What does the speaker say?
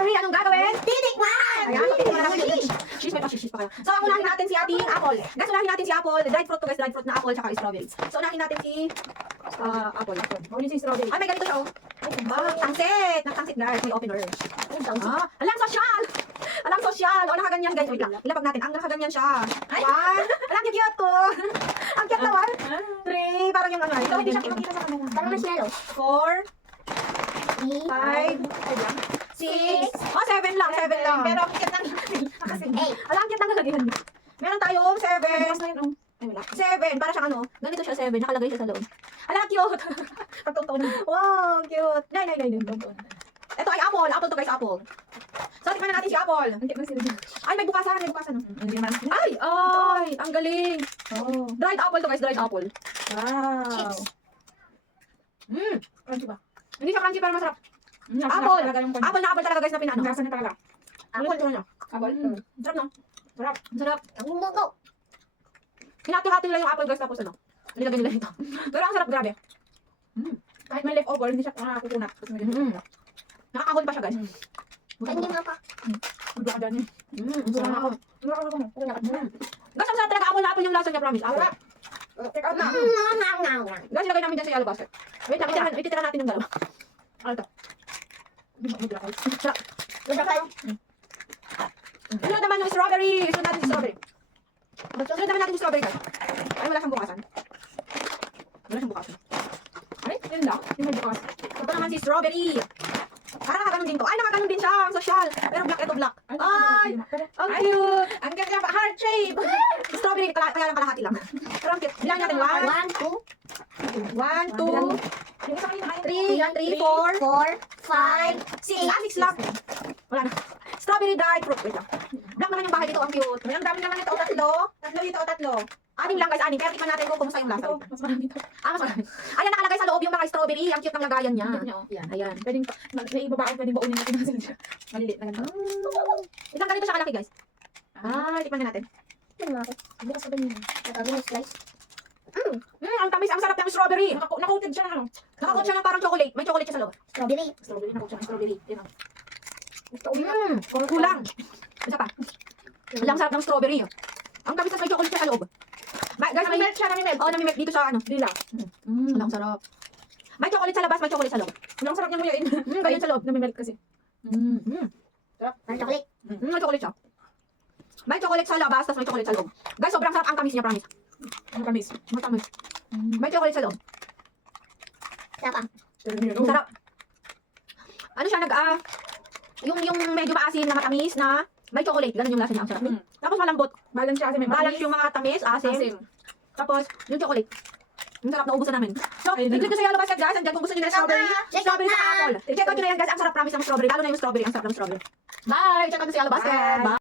strawberry. Anong gagawin? Titikman! Ayan, so titikman natin. Cheese, may pa-cheese pa kayo. So, ang unahin natin si ating apple. Guys, unahin natin si apple. Dried fruit to guys, dried fruit na apple, tsaka strawberry. So, unahin natin si apple. Ulit si strawberry. Ay, may ganito siya, oh. Tangsit! Nagtangsit, guys. May opener. Alang sosyal! Alang sosyal! O, nakaganyan, guys. Wait lang. Ilapag natin. Ang nakaganyan siya. One. Alang, cute to. Ang cute naman. Three. Parang yung ano. Ito, hindi siya kimakita sa kanila. Parang mas yellow. 4, 5, 6. Oh, 7 lang. 7 lang. Pero ang cute ng kasi. Alang, cute lang nalagyan. Meron tayong 7. Bukas na yun, oh. Ay, wala. 7. Para siyang ano. Ganito siya, 7. Nakalagay siya sa loob. Alang, cute. Pagtotoo na. Wow, cute. Nay. Ito ay apple. Apple to guys, apple. So, tikman na natin si apple. Ang cute ng sila. Ay, may bukasan. Hindi naman. Ay, ang galing. Oh. Dried apple to guys, dried apple. Wow. Chips. Crunchy ba? Hindi siya crunchy pero masarap. Apple. Apple. Talaga yung Apple na apple talaga guys na pinano. Lasa niya talaga. Apple to niya. Apple? Sarap no? Sarap. Sarap. Ang mundo. Hinati-hati nila yung apple guys tapos ano. Nilagay nila ito. Pero ang sarap, grabe. Kahit may leftover, hindi siya kukunat. Kasi may Nakakahon pa siya guys. Hindi nga pa. Hindi ka dyan eh. Ang sarap. Hindi ka ako. Guys, ang sarap talaga apple na apple yung lasa niya, promise. Apple. Check out na. Guys, ilagay namin dyan sa yellow basket. Wait lang, ititira natin yung dalawa. Ano to? Sarap. Lagyan tayo. Sunod naman yung strawberry. Sunod natin yung strawberry. Sunod naman natin yung strawberry guys. Ay, wala siyang bukasan. Ay, yun lang. Yung may bukas. Ito naman si strawberry. Parang nakaganon din to. Ay, nakaganon din siya. Ang social. Pero black, ito black. Ay, ang cute. Ang ganda ba? Heart shape. Strawberry, kaya lang kalahati lang. Pero ang cute. Bilangin natin. 1, 2, 3, 4, 6 lang. Wala na. Strawberry dried fruit. Wait lang. Black naman yung bahay dito. Ang cute. Ang dami naman ito. Tatlo. Tatlo dito. Tatlo. 6 lang guys, 6. Pero tikman natin kung kumusta yung lasa. Ito, mas marami ito. Mas marami. Ayan, nakalagay sa loob yung mga strawberry. Ang cute ng lagayan niya. Cute niya, oh. Yan, ayan. Pwedeng, may ibabaan, pwedeng baunin natin na sila. Maliliit na ganito. Isang ganito siya kalaki guys. Tikman na natin. Bukas pa ganyan. Tatagin yung slice. Ang tamis, ang sarap ng strawberry. Nakakoated siya na. Nakakot siya ng parang chocolate. May chocolate siya sa loob. Strawberry. Strawberry. Nakakot siya ng strawberry. Yan ang. Kulang. Isa pa. Ang sarap ng strawberry. Ang tamis na may chocolate siya sa loob. Guys, Nami-melt siya, nami-melt. Oo, nami-melt dito sa ano. Dila. Ang sarap. May chocolate sa labas, may chocolate sa loob. Walang sarap niyang nguyain. Ganyan sa loob. Nami-melt kasi. Sarap. May chocolate. May chocolate siya. May chocolate sa labas, tapos may chocolate sa loob. Guys, sobrang sarap ang tamis niya, promise. Ang tamis. Matamis. May chocolate sa loob. Sarap. Ano siya, yung medyo maasim na matamis na may chocolate. Ganun yung lasa niya. Ang sarap. Tapos malambot. Balance siya kasi may Balance yung mga tamis, asim. Tapos, yung chocolate. Ang sarap, naubusan namin. So, i-click nyo sa yellow basket guys. Andyan kung gusto nyo na strawberry. Strawberry sa apple. I-check out nyo na yan guys. Ang sarap, promise ng strawberry. Lalo na yung strawberry. Ang sarap ng strawberry. Bye! Check out nyo sa yellow basket. Bye!